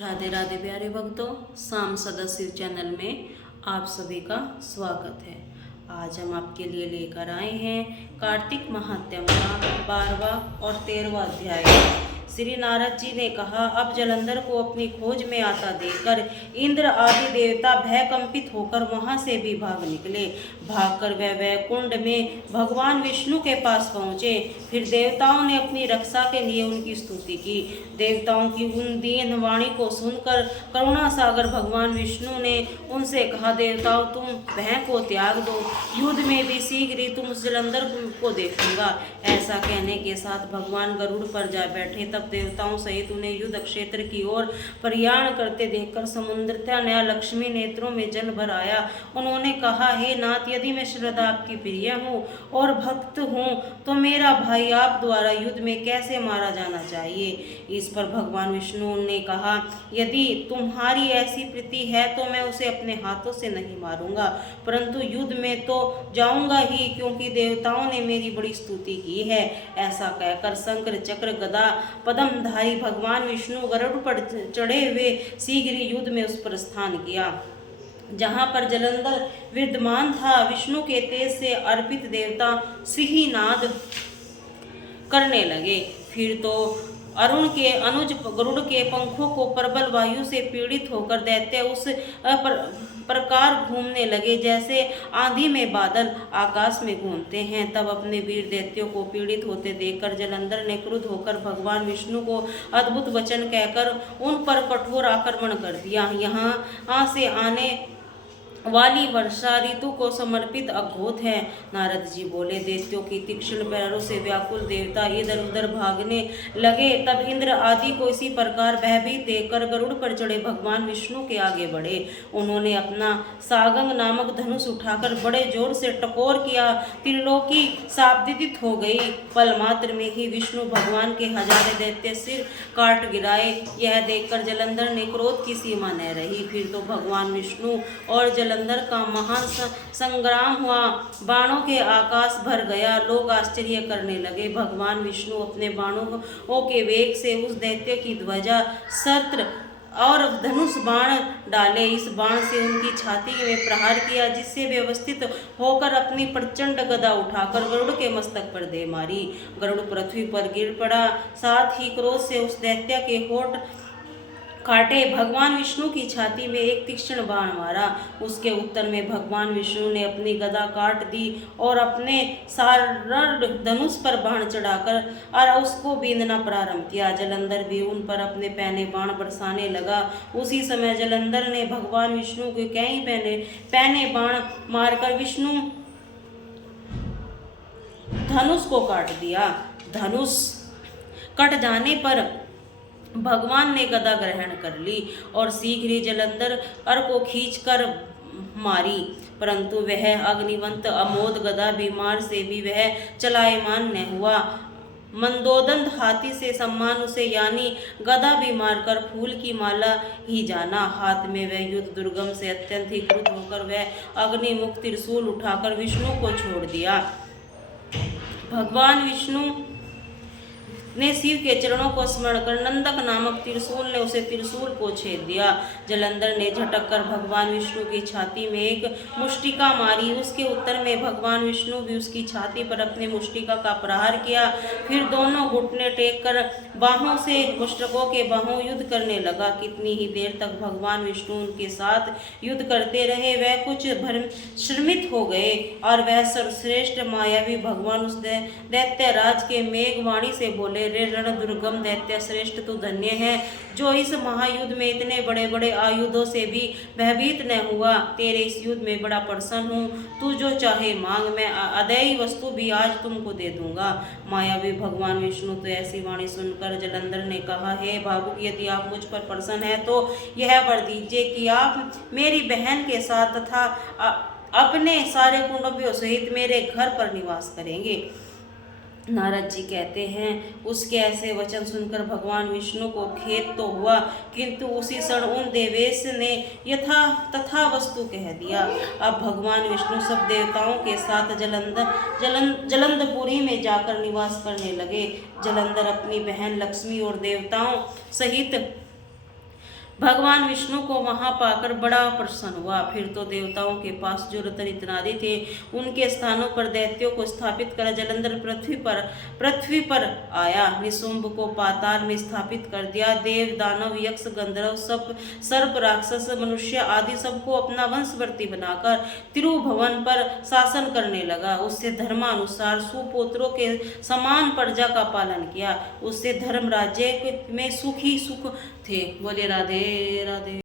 राधे राधे प्यारे भक्तों, शाम सदस्य चैनल में आप सभी का स्वागत है। आज हम आपके लिए लेकर आए हैं कार्तिक महात्म्य का 12वां और 13वां अध्याय। श्री नारद जी ने कहा, अब जलंधर को अपनी खोज में आता देखकर इंद्र आदि देवता भयकंपित होकर वहां से भी भाग निकले। भागकर वह वैकुंठ में भगवान विष्णु के पास पहुँचे। फिर देवताओं ने अपनी रक्षा के लिए उनकी स्तुति की। देवताओं की उन दीन वाणी को सुनकर करुणा सागर भगवान विष्णु ने उनसे कहा, देवताओं तुम भय को त्याग दो, युद्ध में भी शीघ्र ही तुम उस जलंधर को देखूंगा। ऐसा कहने के साथ भगवान गरुड़ पर जा बैठे। तब देवताओं सहित उन्हें युद्ध क्षेत्र की ओर प्रयाण करते देखकर समुद्रता नया लक्ष्मी नेत्रों में जल भर आया। उन्होंने कहा, हे नाथ, यदि मैं श्रद्धा आपकी प्रिय हूँ और भक्त हूँ तो मेरा भाई आप द्वारा युद्ध में कैसे मारा जाना चाहिए। इस पर भगवान विष्णु ने कहा, यदि तुम्हारी ऐसी प्रीति है तो मैं उसे अपने हाथों से नहीं मारूंगा, परंतु युद्ध में तो जाऊंगा ही, क्योंकि देवताओं ने मेरी बड़ी स्तुति की है। ऐसा कहकर शंकर चक्र गदा पद्मधारी भगवान विष्णु गरुड़ पर चढ़े हुए शीघ्र युद्ध में उस पर स्थान किया जहाँ पर जलंधर विद्यमान था। विष्णु के तेज से अर्पित देवता सिंहनाद करने लगे। फिर तो अरुण के अनुज गरुड़ के पंखों को प्रबल वायु से पीड़ित होकर दैत्य उस प्रकार घूमने लगे जैसे आंधी में बादल आकाश में घूमते हैं। तब अपने वीर दैत्यों को पीड़ित होते देखकर जलंधर ने क्रुद्ध होकर भगवान विष्णु को अद्भुत वचन कहकर उन पर कठोर आक्रमण कर दिया। यहाँ से आने वाली वर्षा ऋतु को समर्पित अघोत है। नारद जी बोले, दैत्यों की तीक्ष्ण पैरों से व्याकुल देवता इधर उधर भागने लगे। तब इंद्र आदि को इसी प्रकार भयभीत देखकर गरुड़ पर चढ़े भगवान विष्णु के आगे बढ़े। उन्होंने अपना सागंग नामक धनुष उठाकर बड़े जोर से टकोर किया। त्रिलोकी सावधित हो गई। पल मात्र में ही विष्णु भगवान के हजारे दैत्य सिर काट गिराए। यह देखकर जलंधर ने क्रोध की सीमा न रही। फिर तो भगवान विष्णु और जलंधर का महान संग्राम हुआ। बाणों के आकाश भर गया। लोग आश्चर्य करने लगे। भगवान विष्णु अपने बाणों के वेग से उस दैत्य की ध्वजा, शस्त्र और धनुष बाण डाले। इस बाण से उनकी छाती में प्रहार किया, जिससे व्यवस्थित होकर अपनी प्रचंड गदा उठाकर गरुड़ के मस्तक पर दे मारी। गरुड़ पृथ्वी पर गिर पड़ा। साथ ही क्रोध से उस दैत्य के होठ काटे। भगवान विष्णु की छाती में एक तीक्ष्ण बाण मारा। उसके उत्तर में भगवान विष्णु ने अपनी गदा काट दी और अपने सारद धनुष पर बाण चढ़ाकर और उसको बींधना प्रारंभ किया। जलंधर भी उन पर अपने पहने बाण बरसाने लगा। उसी समय जलंधर ने भगवान विष्णु के कई पहने बाण मारकर विष्णु धनुष को काट दिया। धनुष कट जाने पर भगवान ने गदा ग्रहण कर ली और शीघ्र ही जलंधर को खींचकर मारी, परंतु वह अग्निवंत अमोद गदा बीमार से भी वह चलायमान न हुआ। मंदोदंड हाथी से सम्मान उसे, यानी गदा भी मारकर फूल की माला ही जाना। हाथ में वह युद्ध दुर्गम से अत्यंत ही क्रुद्ध होकर वह अग्निमुख त्रिशूल उठाकर विष्णु को छोड़ दिया। भगवान विष्णु ने शिव के चरणों को स्मरण कर नंदक नामक त्रिशूल ने उसे त्रिशूल को छेद दिया। जलंधर ने झटक कर भगवान विष्णु की छाती में एक मुष्टिका मारी। उसके उत्तर में भगवान विष्णु भी उसकी छाती पर अपने मुष्टिका का प्रहार किया। फिर दोनों घुटने टेक कर बाहों से मुष्टकों के बाहों युद्ध करने लगा। कितनी ही देर तक भगवान विष्णु उनके साथ युद्ध करते रहे। वह कुछ श्रमित हो गए और वह सर्वश्रेष्ठ मायावी भगवान उस दैत्य राज के मेघवाणी से बोले, रे रण दुर्गम दैत्य श्रेष्ठ, तू धन्य है जो इस महायुद्ध में इतने बड़े बड़े आयुधों से भी भयभीत न हुआ। तेरे इस युद्ध में बड़ा प्रसन्न हूँ। तू जो चाहे मांग, मैं अदेय वस्तु भी आज तुमको दे दूंगा। मायावी भगवान विष्णु तो ऐसी वाणी सुनकर जलंधर ने कहा, हे भावुक, यदि आप मुझ पर प्रसन्न है तो यह वर दीजिए कि आप मेरी बहन के साथ तथा अपने सारे कुटुंबियों सहित मेरे घर पर निवास करेंगे। नारद जी कहते हैं, उसके ऐसे वचन सुनकर भगवान विष्णु को खेद तो हुआ, किंतु उसी क्षण उन देवेश ने यथा तथा वस्तु कह दिया। अब भगवान विष्णु सब देवताओं के साथ जलंधपुरी में जाकर निवास करने लगे। जलंधर अपनी बहन लक्ष्मी और देवताओं सहित भगवान विष्णु को वहां पाकर बड़ा प्रसन्न हुआ। फिर तो देवताओं के पास जो रत्न इत्यादि थे उनके स्थानों पर दैत्यों को स्थापित कर जलंधर पृथ्वी पर आया। निशुंभ को पाताल में स्थापित कर दिया। देव दानव यक्ष गंधर्व सब सर्प राक्षस मनुष्य आदि सबको अपना वंशवर्ती बनाकर त्रिभुवन पर शासन करने लगा। उससे धर्मानुसार सुपुत्रों के समान प्रजा का पालन किया। उससे धर्म राज्य में सुख ही सुख थे। बोले राधे राधे।